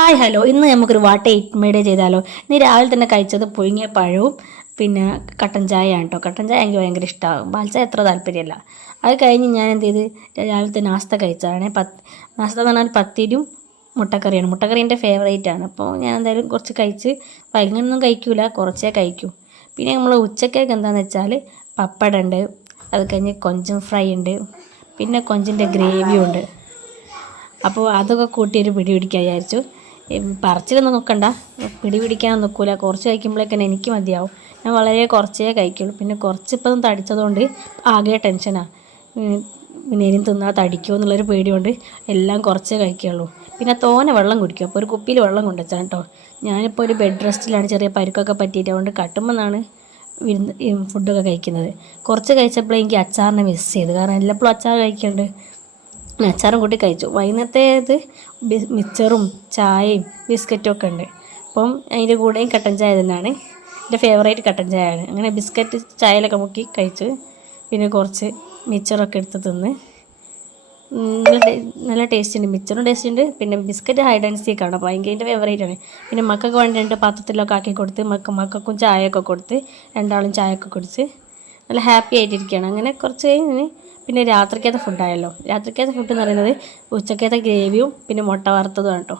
Hi hello, ഇന്ന് നമുക്കൊരു വാട്ട ഇഡ്മയുടെ ചെയ്താലോ. ഇന്ന് രാവിലെ തന്നെ കഴിച്ചത് പുഴുങ്ങിയ പഴവും പിന്നെ കട്ടൻ ചായയാണ് കേട്ടോ. കട്ടൻ ചായ എനിക്ക് ഭയങ്കര ഇഷ്ടമാകും, പാൽച്ചായ എത്ര താല്പര്യമല്ല. അത് കഴിഞ്ഞ് ഞാൻ എന്ത് ചെയ്ത് രാവിലത്തെ നാസ്ത കഴിച്ചതാണ്. നാസ്ത എന്ന് പറഞ്ഞാൽ പത്തിരിയും മുട്ടക്കറിയാണ്. മുട്ടക്കറി എൻ്റെ ഫേവറേറ്റ് ആണ്. അപ്പോൾ ഞാൻ എന്തായാലും കുറച്ച് കഴിച്ച് വൈകുന്നേരമൊന്നും കഴിക്കൂല, കുറച്ചേ കഴിക്കൂ. പിന്നെ നമ്മൾ ഉച്ചക്കേക്ക് എന്താണെന്ന് വെച്ചാൽ പപ്പടം ഉണ്ട്, അത് കഴിഞ്ഞ് കൊഞ്ചം ഫ്രൈ ഉണ്ട്, പിന്നെ കൊഞ്ചിൻ്റെ ഗ്രേവിയും ഉണ്ട്. അപ്പോൾ അതൊക്കെ കൂട്ടി ഒരു പിടി പിടിക്കാൻ വിചാരിച്ചു. പറിച്ചിലൊന്നും നോക്കണ്ട, പിടി പിടിക്കാൻ നോക്കൂല. കുറച്ച് കഴിക്കുമ്പോഴേക്കന്നെ എനിക്ക് മതിയാവും. ഞാൻ വളരെ കുറച്ചേ കഴിക്കുള്ളൂ. പിന്നെ കുറച്ചിപ്പം തടിച്ചതുകൊണ്ട് ആകെ ടെൻഷനാണ്. പിന്നെ ഇനി തിന്നാൽ തടിക്കുമോ എന്നുള്ളൊരു പേടിയുണ്ട് എല്ലാം കുറച്ചേ കഴിക്കുള്ളൂ. പിന്നെ തോനെ വെള്ളം കുടിക്കും. അപ്പോൾ ഒരു കുപ്പിയിൽ വെള്ളം കൊണ്ടുവച്ചാണ് കേട്ടോ. ഞാനിപ്പോൾ ഒരു ബെഡ് റെസ്റ്റിലാണ്, ചെറിയ പരുക്കൊക്കെ പറ്റിയിട്ട്. അതുകൊണ്ട് കട്ടുമ്പോഴാണ് ഫുഡൊക്കെ കഴിക്കുന്നത്. കുറച്ച് കഴിച്ചപ്പോൾ എനിക്ക് അച്ചാറിനെ മിസ് ചെയ്തു, കാരണം എല്ലാപ്പോഴും അച്ചാർ കഴിക്കുന്നുണ്ട്. അച്ചാറും കൂട്ടി കഴിച്ചു. വൈകുന്നേരത്തേത് മിച്ചറും ചായയും ബിസ്ക്കറ്റും ഒക്കെ ഉണ്ട്. അപ്പം അതിൻ്റെ കൂടെയും കട്ടൻ ചായ തന്നെയാണ് എൻ്റെ ഫേവറേറ്റ്. കട്ടൻ ചായയാണ്. അങ്ങനെ ബിസ്ക്കറ്റ് ചായയിലൊക്കെ മുക്കി കഴിച്ചു. പിന്നെ കുറച്ച് മിച്ചറൊക്കെ എടുത്ത് തിന്ന് നല്ല ടേസ്റ്റ് ഉണ്ട്. മിച്ചറും ടേസ്റ്റ് ഉണ്ട്. പിന്നെ ബിസ്ക്കറ്റ് ഹൈഡ് ആൻഡ് സീക്കാണ്, അപ്പോൾ അതിൻ്റെ ഫേവറേറ്റ് ആണ്. പിന്നെ മക്കൾക്ക് വേണ്ടി 2 പാത്രത്തിലൊക്കെ ആക്കി കൊടുത്ത് മക്കൾക്കും ചായയൊക്കെ കൊടുത്ത് രണ്ടാളും ചായയൊക്കെ കുടിച്ച് നല്ല ഹാപ്പി ആയിട്ടിരിക്കുകയാണ്. അങ്ങനെ കുറച്ച് കഴിഞ്ഞ് പിന്നെ രാത്രിക്കത്തെ ഫുഡായല്ലോ. രാത്രിക്കത്തെ ഫുഡ് എന്ന് പറയുന്നത് ഉച്ചക്കത്തെ ഗ്രേവിയും പിന്നെ മുട്ട വറുത്തതുമാണ് കേട്ടോ.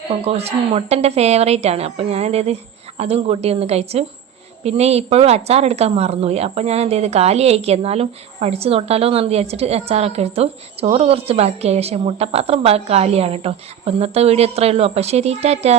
അപ്പം കുറച്ച് മുട്ടൻ്റെ ഫേവറേറ്റ് ആണ്. അപ്പോൾ ഞാൻ എന്ത് ചെയ്ത് അതും കൂട്ടി ഒന്ന് കഴിച്ചു. പിന്നെ ഇപ്പോഴും അച്ചാർ എടുക്കാൻ മറന്നുപോയി. അപ്പോൾ ഞാൻ എന്ത് ചെയ്ത് കാലി അയക്കുക, എന്നാലും പഠിച്ച് തൊട്ടാലോ എന്ന് വിചാരിച്ചിട്ട് അച്ചാറൊക്കെ എടുത്തു. ചോറ് കുറച്ച് ബാക്കിയായി, പക്ഷേ മുട്ടപ്പാത്രം കാലിയാണ് കേട്ടോ. അപ്പോൾ ഇന്നത്തെ വീഡിയോ ഇത്രയേ ഉള്ളൂ. അപ്പോൾ ശരി, ടാറ്റാ.